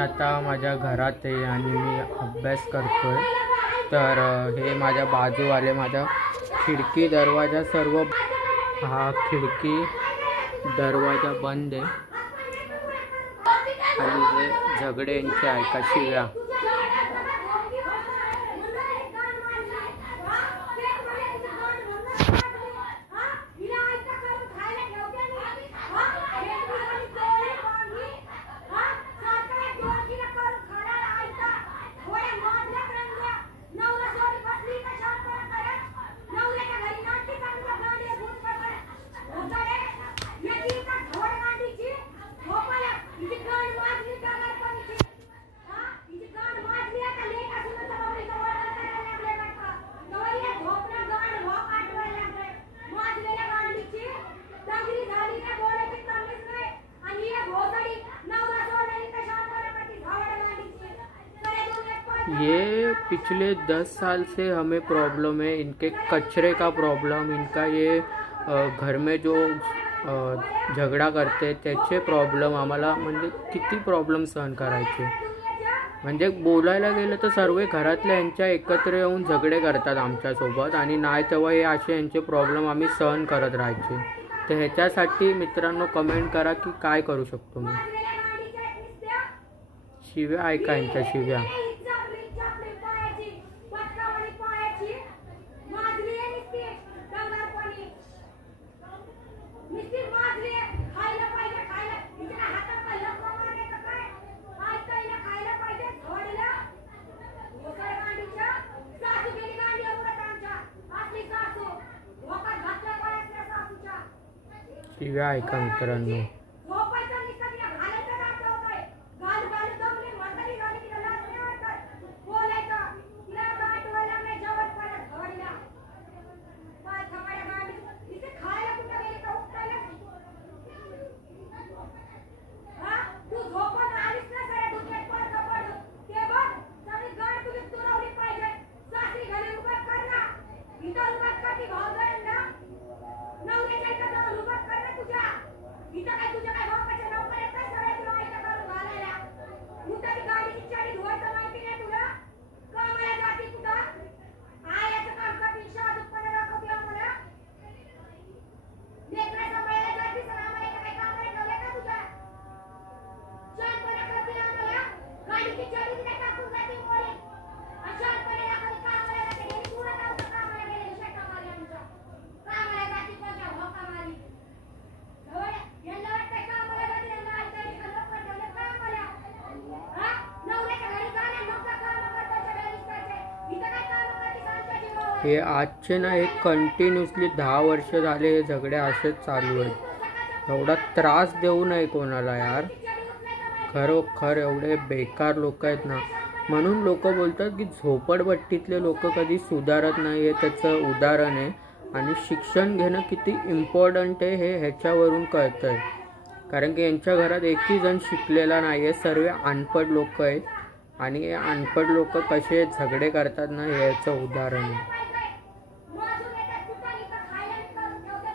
आता माझ्या घरात आहे आणि मी अभ्यास करतोय। तर हे माझ्या बाजूवाले माझ्या खिडकी दरवाजा सर्व हा खिडकी दरवाजा बंद आहे आणि हे झगडे यांचे ऐका शिव्या। ये पिछले 10 साल से हमें प्रॉब्लम है, इनके कचरे का प्रॉब्लम, इनका ये घर में जो झगड़ा करते त्याचे प्रॉब्लम आम्हाला म्हणजे किती प्रॉब्लेम सहन करायचे। म्हणजे बोलायला गेलं तर सर्व घरातल्या यांच्या एकत्र येऊन झगडे करतात आमच्यासोबत आणि नाही तेव्हा हे असे यांचे प्रॉब्लेम आम्ही सहन करत राहायचे। तर ह्याच्यासाठी मित्रांनो कमेंट करा की काय करू शकतो मी। शिव्या ऐका यांच्या शिव्या। शिव्या ऐका मित्रांनो। हे आजचे ना एक कंटिन्यूसली 10 वर्ष झाले हे झगडे असेच चालू आहेत। एवढा त्रास देऊ नये कोणाला यार, खरोखर एवढे बेकार लोक आहेत ना। म्हणून लोक बोलतात की झोपडपट्टीतले लोक कधी सुधारत नाही, हे त्याचं उदाहरण आहे। आणि शिक्षण घेणं किती इम्पॉर्टंट आहे हे ह्याच्यावरून कळतंय, कारण की यांच्या घरात एकही जण शिकलेला नाही आहे, सर्व अनपढ लोक आहेत आणि हे अनपढ लोक कसे झगडे करतात ना हे याचं उदाहरण आहे।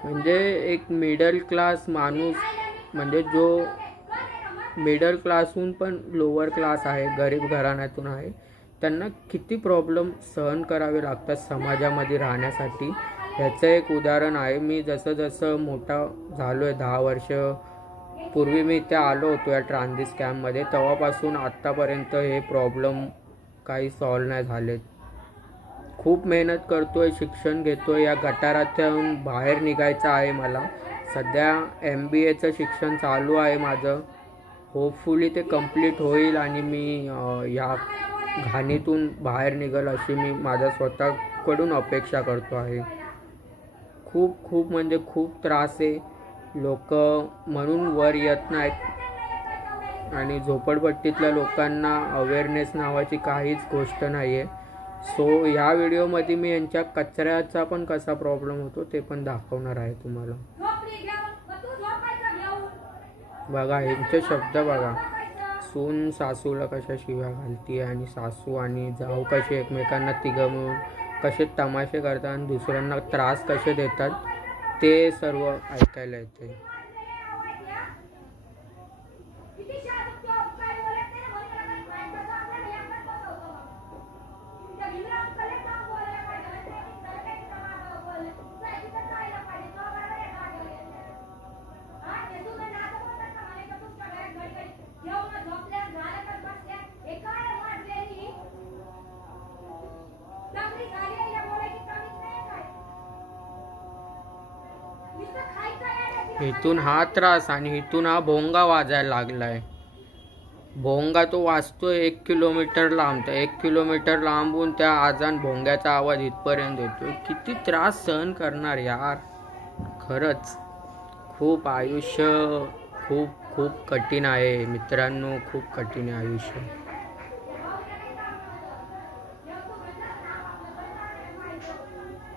म्हणजे एक मिडल क्लास माणूस, म्हणजे जो मिडल क्लासहून पण लोअर क्लास आहे, गरीब घराण्यातून आहे, त्यांना किती प्रॉब्लेम सहन करावे लागतात समाजामध्ये राहण्यासाठी ह्याचं एक उदाहरण आहे। मी जसं जसं मोठा झालोय 10 वर्ष पूर्वी मी इथे आलो होतो या ट्रान्झिट कॅम्पमध्ये, तेव्हापासून आत्तापर्यंत हे प्रॉब्लेम काही सॉल्व नाही झालेत। खूप मेहनत करतोय, शिक्षण घेतोय, या गटारातून बाहेर निघायचं आहे मला। सध्या MBAचं शिक्षण चालू आहे माझं, होपफुली ते कंप्लीट होईल आणि मी या घाणीतून बाहेर निघेल अशी मी माझ्या स्वतःकडून अपेक्षा करतो आहे। खूप खूप म्हणजे खूप त्रास आहे, लोक म्हणून वर येत नाहीत आणि झोपडपट्टीतल्या लोकांना अवेअरनेस नावाची काहीच गोष्ट नाही आहे। सो ह्या व्हिडिओमध्ये मी यांच्या कचऱ्याचा पण कसा प्रॉब्लेम होतो ते पण दाखवणार आहे तुम्हाला। बघा यांचे शब्द बघा, सून सासूला कशा शिव्या घालते आणि सासू आणि जाऊ कसे एकमेकांना तिघं मिळून कसे तमाशे करतात आणि दुसऱ्यांना त्रास कसे देतात ते सर्व ऐकायला येते। इथून हा त्रास आणि इथून हा भोंगा वाजायला लागलाय. भोंगा तो वाजतोय 1 किलोमीटर लांब. तर 1 किलोमीटर लांबून त्या आजान भोंग्याचा आवाज इथपर्यंत येतोय. किती त्रास सहन करणार यार. खरंच खूप आयुष्य खूप खूप कठीण आहे मित्रांनो, खूप कठीण आहे आयुष्य.